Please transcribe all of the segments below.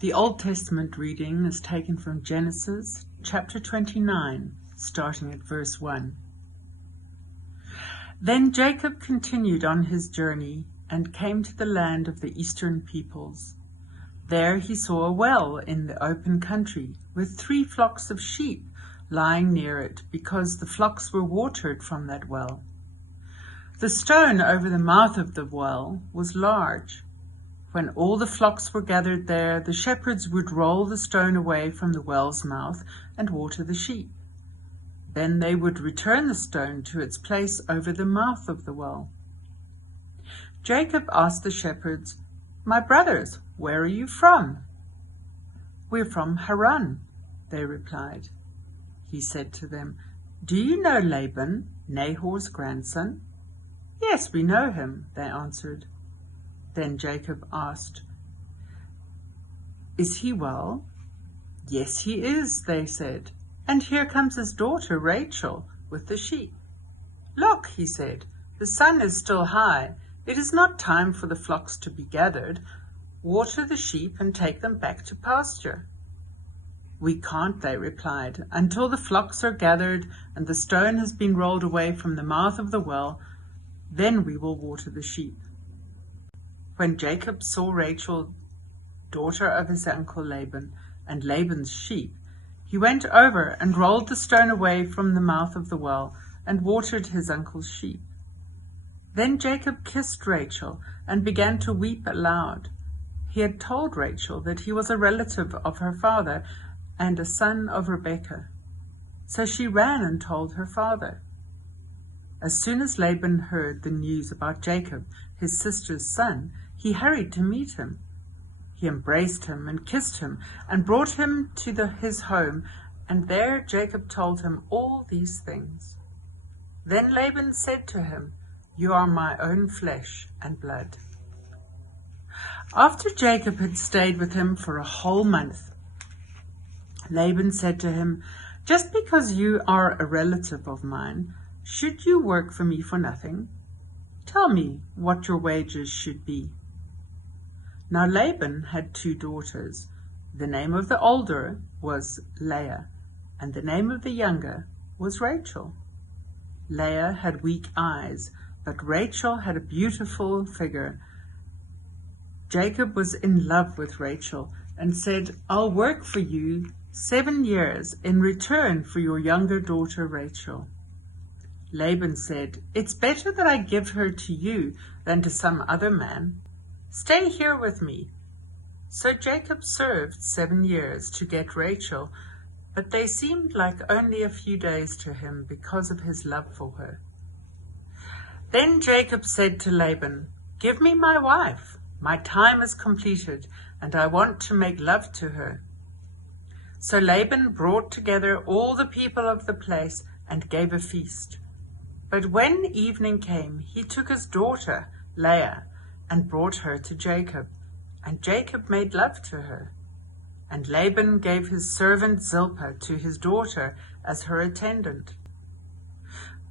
The Old Testament reading is taken from Genesis chapter 29, starting at verse 1. Then Jacob continued on his journey and came to the land of the eastern peoples. There he saw a well in the open country with 3 flocks of sheep lying near it, because the flocks were watered from that well. The stone over the mouth of the well was large. When all the flocks were gathered there, the shepherds would roll the stone away from the well's mouth and water the sheep. Then they would return the stone to its place over the mouth of the well. Jacob asked the shepherds, "My brothers, where are you from?" "We're from Haran," they replied. He said to them, "Do you know Laban, Nahor's grandson?" "Yes, we know him," they answered. Then Jacob asked, "Is he well?" "Yes, he is," they said. "And here comes his daughter Rachel with the sheep." "Look," he said, "the sun is still high. It is not time for the flocks to be gathered. Water the sheep and take them back to pasture." "We can't," they replied, "until the flocks are gathered and the stone has been rolled away from the mouth of the well. Then we will water the sheep." When Jacob saw Rachel, daughter of his uncle Laban, and Laban's sheep, he went over and rolled the stone away from the mouth of the well and watered his uncle's sheep. Then Jacob kissed Rachel and began to weep aloud. He had told Rachel that he was a relative of her father and a son of Rebekah. So she ran and told her father. As soon as Laban heard the news about Jacob, his sister's son, he hurried to meet him. He embraced him and kissed him and brought him to his home, and there Jacob told him all these things. Then Laban said to him, "You are my own flesh and blood." After Jacob had stayed with him for a whole month, Laban said to him, "Just because you are a relative of mine, should you work for me for nothing? Tell me what your wages should be." Now Laban had 2 daughters. The name of the older was Leah, and the name of the younger was Rachel. Leah had weak eyes, but Rachel had a beautiful figure. Jacob was in love with Rachel and said, "I'll work for you 7 years in return for your younger daughter Rachel." Laban said, "It's better that I give her to you than to some other man. Stay here with me." So Jacob served 7 years to get Rachel, but they seemed like only a few days to him because of his love for her. Then Jacob said to Laban, "Give me my wife. My time is completed, and I want to make love to her." So Laban brought together all the people of the place and gave a feast. But when evening came, he took his daughter, Leah, and brought her to Jacob, and Jacob made love to her. And Laban gave his servant Zilpah to his daughter as her attendant.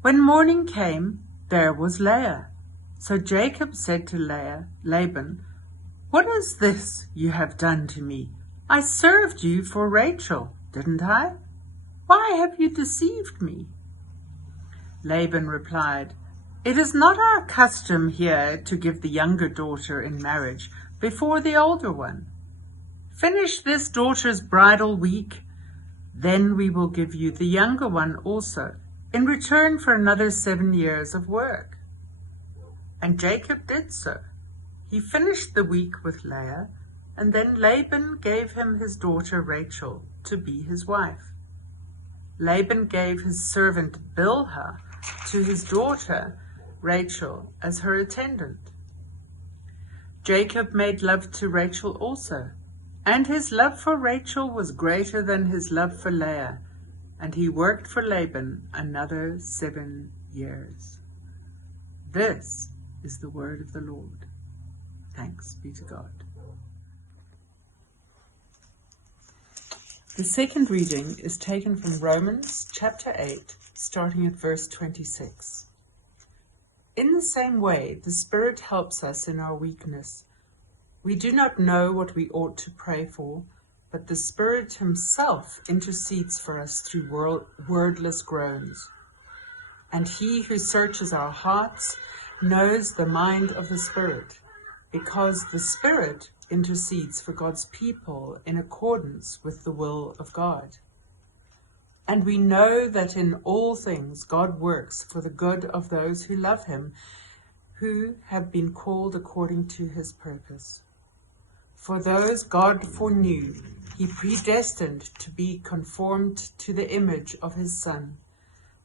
When morning came, there was Leah. So Jacob said to Laban, "What is this you have done to me? I served you for Rachel, didn't I? Why have you deceived me?" Laban replied, "It is not our custom here to give the younger daughter in marriage before the older one. Finish this daughter's bridal week, then we will give you the younger one also, in return for another 7 years of work." And Jacob did so. He finished the week with Leah, and then Laban gave him his daughter Rachel to be his wife. Laban gave his servant Bilhah to his daughter Rachel as her attendant. Jacob made love to Rachel also, and his love for Rachel was greater than his love for Leah, and he worked for Laban another 7 years. This is the word of the Lord. Thanks be to God. The second reading is taken from Romans chapter 8, starting at verse 26. In the same way, the Spirit helps us in our weakness. We do not know what we ought to pray for, but the Spirit himself intercedes for us through wordless groans. And he who searches our hearts knows the mind of the Spirit, because the Spirit intercedes for God's people in accordance with the will of God. And we know that in all things God works for the good of those who love him, who have been called according to his purpose. For those God foreknew, he predestined to be conformed to the image of his Son,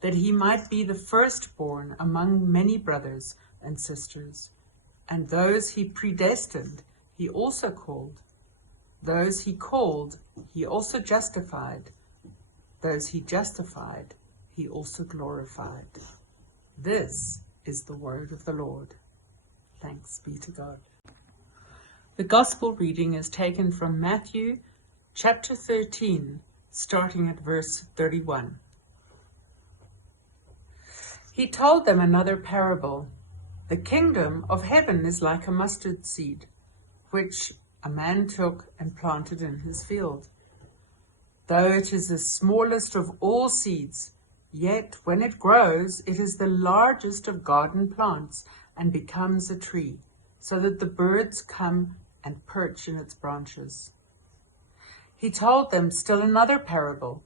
that he might be the firstborn among many brothers and sisters. And those he predestined, he also called. Those he called, he also justified. Those he justified, he also glorified. This is the word of the Lord. Thanks be to God. The gospel reading is taken from Matthew chapter 13, starting at verse 31. He told them another parable. The kingdom of heaven is like a mustard seed, which a man took and planted in his field. Though it is the smallest of all seeds, yet when it grows, it is the largest of garden plants and becomes a tree, so that the birds come and perch in its branches. He told them still another parable.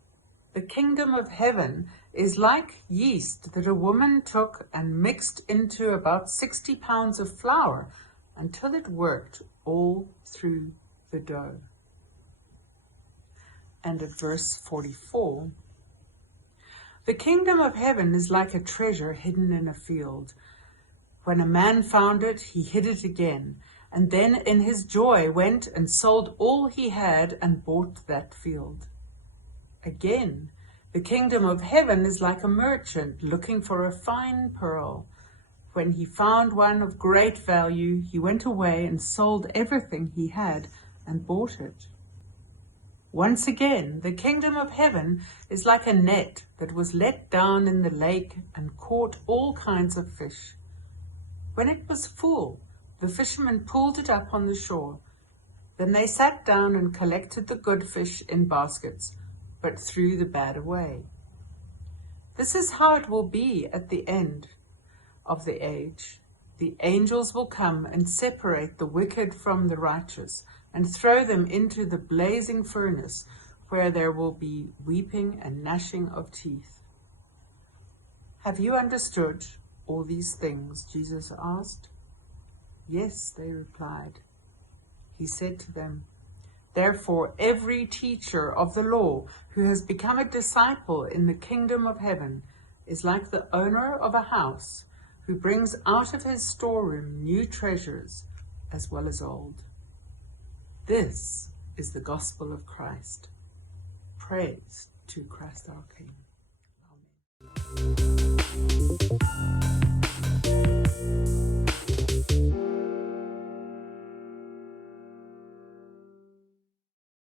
The kingdom of heaven is like yeast that a woman took and mixed into about 60 pounds of flour until it worked all through the dough. And at verse 44, the kingdom of heaven is like a treasure hidden in a field. When a man found it, he hid it again, and then in his joy went and sold all he had and bought that field. Again, the kingdom of heaven is like a merchant looking for a fine pearl. When he found one of great value, he went away and sold everything he had and bought it. Once again, the kingdom of heaven is like a net that was let down in the lake and caught all kinds of fish. When it was full, the fishermen pulled it up on the shore. Then they sat down and collected the good fish in baskets, but threw the bad away. This is how it will be at the end of the age. The angels will come and separate the wicked from the righteous and throw them into the blazing furnace, where there will be weeping and gnashing of teeth. Have you understood all these things? Jesus asked. Yes, they replied. He said to them, therefore, every teacher of the law who has become a disciple in the kingdom of heaven is like the owner of a house who brings out of his storeroom new treasures as well as old. This is the gospel of Christ. Praise to Christ our King.